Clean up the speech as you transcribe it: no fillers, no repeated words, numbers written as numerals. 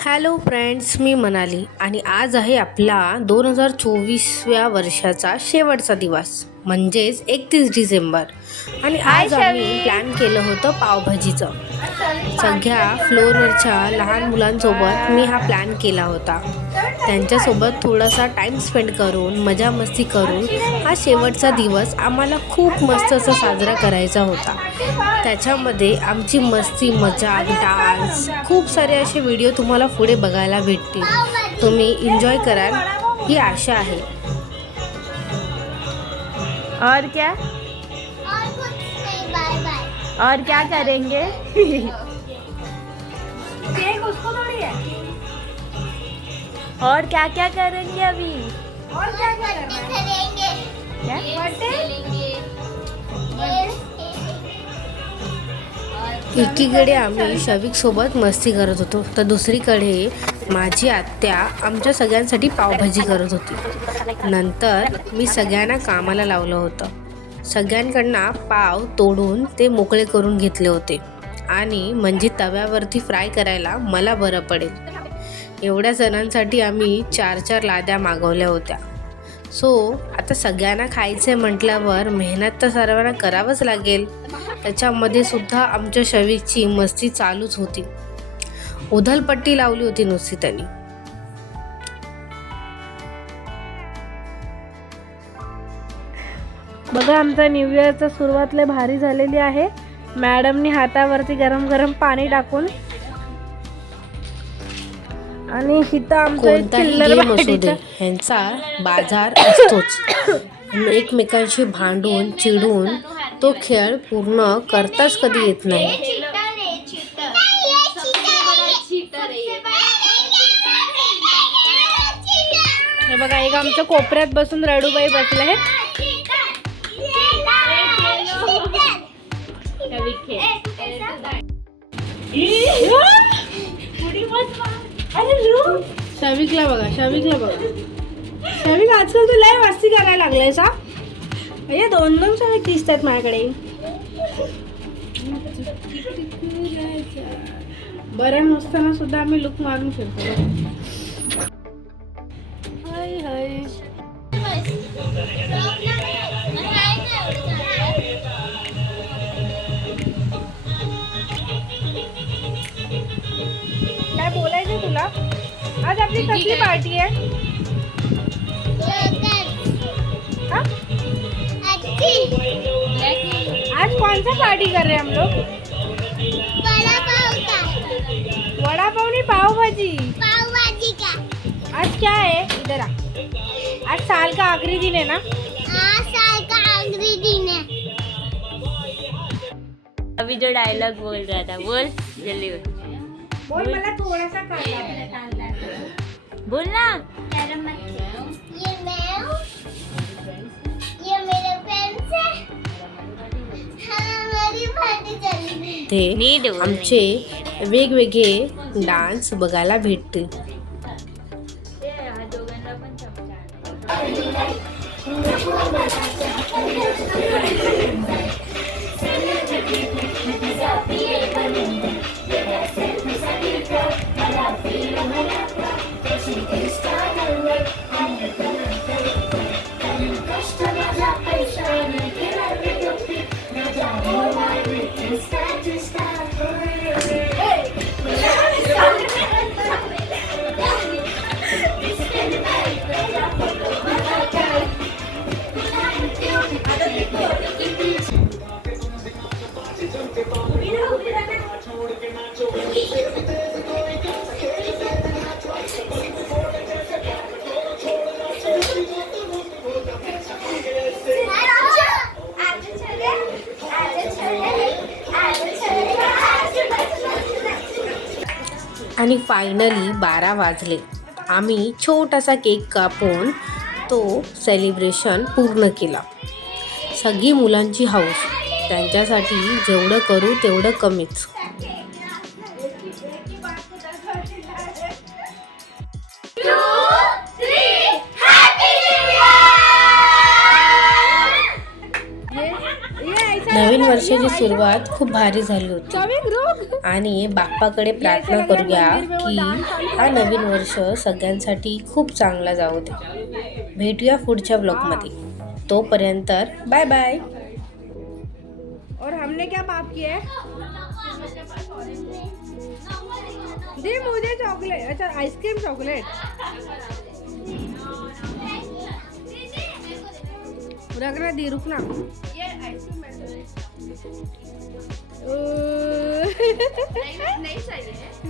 Hello friends, मी मनाली आणि आज आहे आपला 2024व्या वर्षाचा शेवटचा दिवस म्हणजेच 31 डिसेंबर. आणि आज आम्ही प्लॅन केलं होतं पावभाजीचं. सगळ्या फ्लोअरवरच्या लहान मुलांसोबत मी हा प्लॅन केला होता. त्यांच्यासोबत थोडासा टाईम स्पेंड करून मजा मस्ती करून हा शेवटचा दिवस आम्हाला खूप मस्त असा साजरा करायचा होता. त्याच्यामध्ये आमची मस्ती, मजाक, डान्स, खूप सारे असे व्हिडिओ तुम्हाला पुढे बघायला भेटतील. तुम्ही एन्जॉय कराल ही आशा आहे. और क्या और क्या करेंगे? और क्या क्या करेंगे अभी? और क्या क्या करेंगे? एकीकडे आम्ही शविक सोबत मस्ती करत होतो, तर दुसरीकडे माझी आत्या आमच्या सगळ्यांसाठी पावभाजी करत होती. नंतर मी सगळ्यांना कामाला लावलं होतं. सगळ्यांकडनं पाव तोडून ते मोकळे करून घेतले होते आणि म्हणजे तव्यावरती फ्राय करायला मला बरं पडेल. एवढ्या जणांसाठी आम्ही 4-4 लाद्या मागवल्या होत्या. आता सगळ्यांना खायचं म्हटल्यावर मेहनत तर सर्वांना करावंच लागेल. त्याच्यामध्ये सुद्धा आमच्या शविकची मस्ती चालूच होती. उधलपट्टी लावली होती नुसती त्यांनी. बघा, आमचा न्यू इयरचा सुरुवात लय भारी झालेली आहे. मॅडमनी हातावरती गरम गरम पाणी टाकून आणि इथं आमचं कोणताही गेम असू दे, ह्यांचा बाजार असतोच. एकमेकांशी भांडून चिडून तो खेळ पूर्ण करताच कधी येत नाही. हे बघा, एक आमच्या कोपऱ्यात बसून रडूबाई बसले आहे. शविकला बघा. शविक आजकाल तू लय मस्ती करायला लागलायस हा. हे 2-2 शविक दिसतात माझ्याकडे. बरं नसताना सुद्धा आम्ही लुक मारून फिरतो. काय बोलायचं तुला? आज आपली कसली पार्टी आहे? हाँ? आज कौन सा पार्टी कर रहे हैं हम लोग? वड़ा पाव नहीं, पाव भाजी का आज क्या है? इधर आ. आज साल का आखिरी दिन है ना? साल का आखिरी दिन है. अभी जो डायलॉग बोल रहा था, बोल जल्दी बोल. मला थोडासा काढला. बोल ना. ये मैं हूँ, ये मेरे फ्रेंड्स है. हमारी पार्टी चली. ते आमचे वेगवेगळे डान्स बघायला भेटतील. आणि फायनली 12 वाजले. आम्ही छोटासा केक कापून तो सेलिब्रेशन पूर्ण केला. सगळी मुलांची हौस. त्यांच्यासाठी जेवढं करू तेवढं कमीच. नवीन वर्षाची सुरुवात खूप भारी झाली होती आणि बाप्पाकडे प्रार्थना करूया की हा नवीन वर्ष सगळ्यांसाठी खूप चांगला जाऊ दे. भेटूया पुढच्या ब्लॉगमध्ये. तोपर्यंत बाय बाय. और हमने क्या पाप किया है? दे मुझे चॉकलेट. अच्छा आइसक्रीम चॉकलेट. रखना दी रुकना. नहीं चाहिए.